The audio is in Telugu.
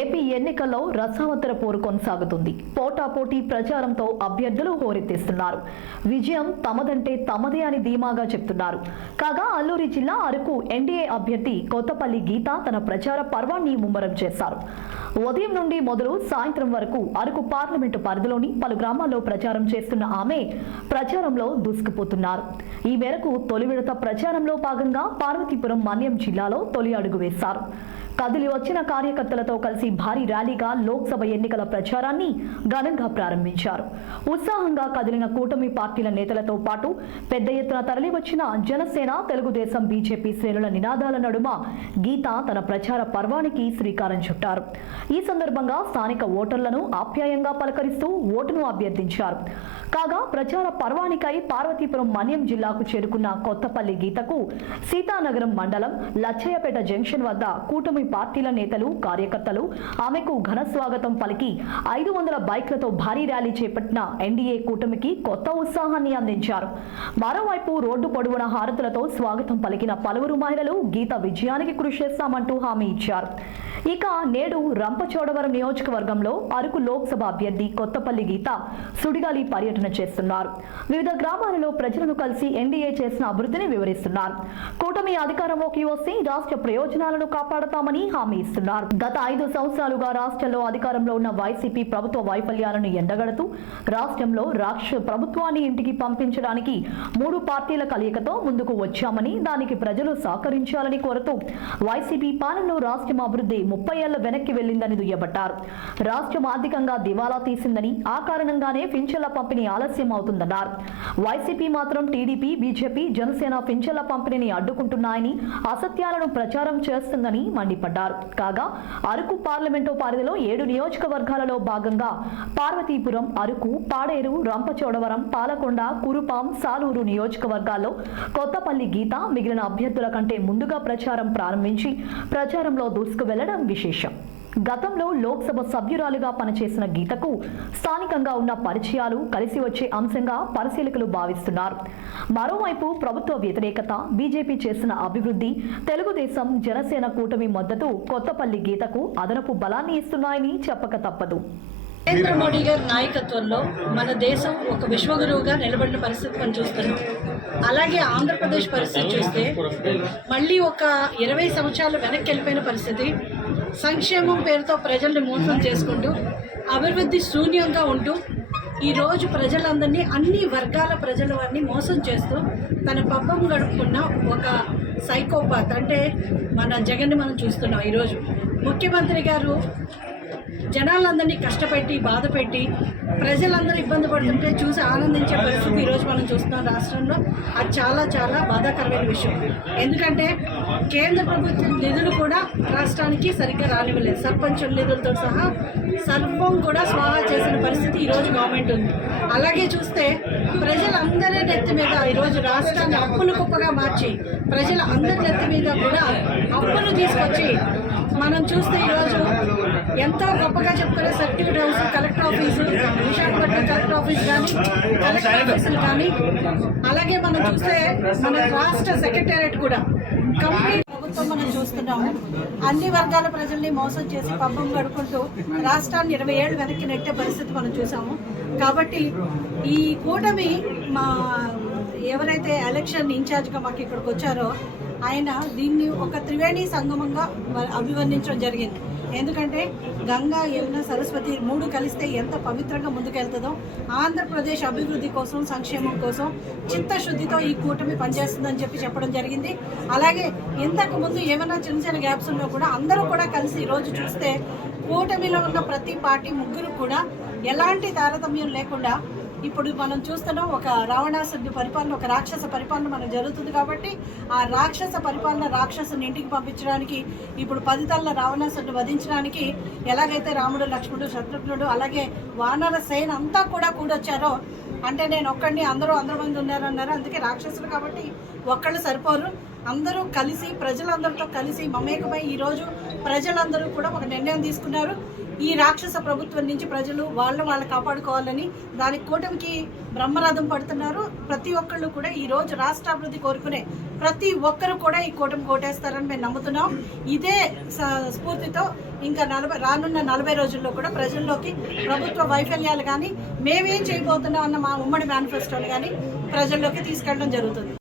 ఏపీ ఎన్నికల్లో రసావత్తర పోరు కొనసాగుతుంది. పోటాపోటీ ప్రచారంతో అభ్యర్థులు హోరెత్తిస్తున్నారు. విజయం తమదంటే తమదే అని ధీమాగా చెప్తున్నారు. కాగా అల్లూరి జిల్లా అరకు ఎన్డీఏ అభ్యర్థి కొత్తపల్లి గీత తన ప్రచార పర్వాన్ని ముమ్మరం చేశారు. ఉదయం నుండి మొదలు సాయంత్రం వరకు అరకు పార్లమెంటు పరిధిలోని పలు గ్రామాల్లో ప్రచారం చేస్తున్న ఆమె ప్రచారంలో దూసుకుపోతున్నారు. ఈ మేరకు తొలి విడత ప్రచారంలో భాగంగా పార్వతీపురం మన్యం జిల్లాలో తొలి అడుగు వేశారు. కదిలి వచ్చిన కార్యకర్తలతో కలిసి భారీ ర్యాలీగా లోక్సభ ఎన్నికల ప్రచారాన్ని ఘనంగా ప్రారంభించారు. ఉత్సాహంగా కదిలిన కూటమి పార్టీల నేతలతో పాటు పెద్ద ఎత్తున తరలివచ్చిన జనసేన, తెలుగుదేశం, బీజేపీ శ్రేణుల నినాదాల నడుమ గీత తన ప్రచార పర్వానికి శ్రీకారం చుట్టారు. ఈ సందర్భంగా స్థానిక ఓటర్లను ఆప్యాయంగా పలకరిస్తూ ఓటును అభ్యర్థించారు. కాగా ప్రచార పర్వానికై పార్వతీపురం మన్యం జిల్లాకు చేరుకున్న కొత్తపల్లి గీతకు సీతానగరం మండలం లచ్చయ్యపేట జంక్షన్ వద్ద కూటమి పార్టీల నేతలు, కార్యకర్తలు ఆమెకు ఘన స్వాగతం పలికి 500 బైక్లతో భారీ ర్యాలీ చేపట్టిన ఎన్డీఏ కూటమికి కొత్త ఉత్సాహాన్ని అందించారు. మరోవైపు రోడ్డు పొడవున హారతులతో స్వాగతం పలికిన పలువురు మహిళలు గీత విజయానికి కృషి చేస్తామంటూ హామీ ఇచ్చారు. ఇక నేడు రంపచోడవరం నియోజకవర్గంలో అరకు లోక్సభ అభ్యర్థి కొత్తపల్లి గీత సుడిగాలి పర్యటన చేస్తున్నారు. వివిధ గ్రామాలలో ప్రజలను కలిసి ఎన్డీఏ చేసిన అభివృద్ధిని వివరిస్తున్నారు. కూటమి అధికారంలోకి వస్తే రాష్ట్ర ప్రయోజనాలను కాపాడతామని హామీ ఇస్తున్నారు. గత 5 సంవత్సరాలుగా రాష్ట్రంలో అధికారంలో ఉన్న వైసీపీ ప్రభుత్వ వైఫల్యాలను ఎండగడుతూ రాష్ట్రంలో రాష్ట్ర ప్రభుత్వాన్ని ఇంటికి పంపించడానికి 3 పార్టీల కలయికతో ముందుకు వచ్చామని, దానికి ప్రజలు సహకరించాలని కోరుతూ వైసీపీ పాలనలో రాష్ట్రం అభివృద్ధి 30 ఏళ్ల వెనక్కి వెళ్లిందని దుయ్యబట్టారు. రాష్ట్రం ఆర్థికంగా దివాలా తీసిందని, ఆ కారణంగానే పింఛన్ల పంపిణీ ఆలస్యం అవుతుందన్నారు. వైసీపీ మాత్రం టీడీపీ, బీజేపీ, జనసేన పింఛన్ల పంపిణీని అడ్డుకుంటున్నాయని, అసత్యాలను ప్రచారం చేస్తుందని మండిపడ్డారు. కాగా అరకు పార్లమెంటు పరిధిలో 7 నియోజకవర్గాలలో భాగంగా పార్వతీపురం, అరకు, పాడేరు, రంపచోడవరం, పాలకొండ, కురుపాం, సాలూరు నియోజకవర్గాల్లో కొత్తపల్లి గీత మిగిలిన అభ్యర్థుల కంటే ముందుగా ప్రచారం ప్రారంభించి ప్రచారంలో దూసుకు వెళ్లడం విశేషం. గతంలో లోక్సభ సభ్యురాలుగా పనిచేసిన గీతకు స్థానికంగా ఉన్న పరిచయాలు కలిసి వచ్చే అంశంగా పరిశీలకులు భావిస్తున్నారు. మరోవైపు ప్రభుత్వ వ్యతిరేకత, బీజేపీ చేసిన అభివృద్ధి, తెలుగుదేశం, జనసేన కూటమి మద్దతు కొత్తపల్లి గీతకు అదనపు బలాన్ని ఇస్తున్నాయని చెప్పక తప్పదు. నరేంద్ర మోడీ గారి నాయకత్వంలో మన దేశం ఒక విశ్వగురువుగా నిలబడిన పరిస్థితి మనం చూస్తున్నాం. అలాగే ఆంధ్రప్రదేశ్ పరిస్థితి చూస్తే మళ్ళీ ఒక 20 సంవత్సరాలు వెనక్కి వెళ్ళిపోయిన పరిస్థితి. సంక్షేమం పేరుతో ప్రజల్ని మోసం చేసుకుంటూ, అభివృద్ధి శూన్యంగా ఉంటూ, ఈరోజు ప్రజలందరినీ, అన్ని వర్గాల ప్రజల వారిని మోసం చేస్తూ తన పబ్బం గడుపుకున్న ఒక సైకోపాత్ అంటే మన జగన్ని మనం చూస్తున్నాం. ఈరోజు ముఖ్యమంత్రి గారు జనాలందరినీ కష్టపెట్టి, బాధ పెట్టి, ప్రజలందరూ ఇబ్బంది పడుతుంటే చూసి ఆనందించే పరిస్థితి ఈరోజు మనం చూస్తున్నాం రాష్ట్రంలో. అది చాలా చాలా బాధాకరమైన విషయం. ఎందుకంటే కేంద్ర ప్రభుత్వ నిధులు కూడా రాష్ట్రానికి సరిగ్గా రానివ్వలేదు. సర్పంచుల నిధులతో సహా సర్వం కూడా స్వాహా చేసిన పరిస్థితి ఈరోజు గవర్నమెంట్ ఉంది. అలాగే చూస్తే ప్రజలందరి నెత్తి మీద ఈరోజు రాష్ట్రాన్ని అప్పుల కుప్పగా మార్చి ప్రజల అందరి నెత్తి మీద కూడా అప్పులు తీసుకొచ్చి మనం చూస్తే ఈరోజు ఎంతో గొప్పగా చెప్పుకునే circuit house, collector office, Visakhapatnam collector office కానీ, కలెక్టర్ ఆఫీసులు కానీ, అలాగే మనం చూస్తే మన రాష్ట్ర సెక్రటేరియట్ కూడా కంప్లీట్ ప్రభుత్వం మనం చూస్తున్నాము. అన్ని వర్గాల ప్రజల్ని మోసం చేసి పబ్బం గడుపుకుంటూ రాష్ట్రాన్ని 20 ఏళ్ళు వెనక్కి నెట్టే పరిస్థితి మనం చూసాము. కాబట్టి ఈ కూటమి ఎవరైతే ఎలక్షన్ ఇన్ఛార్జ్గా మాకు ఇక్కడికి వచ్చారో ఆయన దీన్ని ఒక త్రివేణి సంగమంగా అభివర్ణించడం జరిగింది. ఎందుకంటే గంగా, యమున, సరస్వతి 3 కలిస్తే ఎంత పవిత్రంగా ముందుకెళ్తుందో, ఆంధ్రప్రదేశ్ అభివృద్ధి కోసం, సంక్షేమం కోసం చిత్తశుద్ధితో ఈ కూటమి పనిచేస్తుందని చెప్పడం జరిగింది. అలాగే ఇంతకు ముందు ఏమైనా చిన్న చిన్న గ్యాప్స్ ఉన్నా కూడా అందరూ కూడా కలిసి ఈరోజు చూస్తే కూటమిలో ఉన్న ప్రతి పార్టీ ముగ్గురు కూడా ఎలాంటి తారతమ్యం లేకుండా ఇప్పుడు మనం చూస్తున్నాం. ఒక రావణాసుడి పరిపాలన, ఒక రాక్షస పరిపాలన మనకు జరుగుతుంది. కాబట్టి ఆ రాక్షస పరిపాలన, రాక్షసుని ఇంటికి పంపించడానికి, ఇప్పుడు 10 తలల రావణాసుడిని వధించడానికి ఎలాగైతే రాముడు, లక్ష్మణుడు, శత్రుఘ్నుడు, అలాగే వానర సేన అంతా కూడా కూడొచ్చారో, అంటే నేను ఒక్కడిని, అందరూ 100 మంది ఉన్నారన్నారు. అందుకే రాక్షసులు కాబట్టి ఒక్కళ్ళు సరిపోరు. అందరూ కలిసి, ప్రజలందరితో కలిసి మమేకమై ఈరోజు ప్రజలందరూ కూడా ఒక నిర్ణయం తీసుకున్నారు. ఈ రాక్షస ప్రభుత్వం నుంచి ప్రజలు వాళ్ళు కాపాడుకోవాలని దానికి కూటమికి బ్రహ్మరథం పడుతున్నారు. ప్రతి ఒక్కళ్ళు కూడా ఈ రోజు రాష్ట్రాభివృద్ధి కోరుకునే ప్రతి ఒక్కరు కూడా ఈ కూటమి కోటేస్తారని మేము నమ్ముతున్నాం. ఇదే స్ఫూర్తితో ఇంకా రానున్న 40 రోజుల్లో కూడా ప్రజల్లోకి ప్రభుత్వ వైఫల్యాలు కానీ మేమేం చేయబోతున్నాం అన్న మా ఉమ్మడి మేనిఫెస్టోలు కానీ ప్రజల్లోకి తీసుకెళ్ళడం జరుగుతుంది.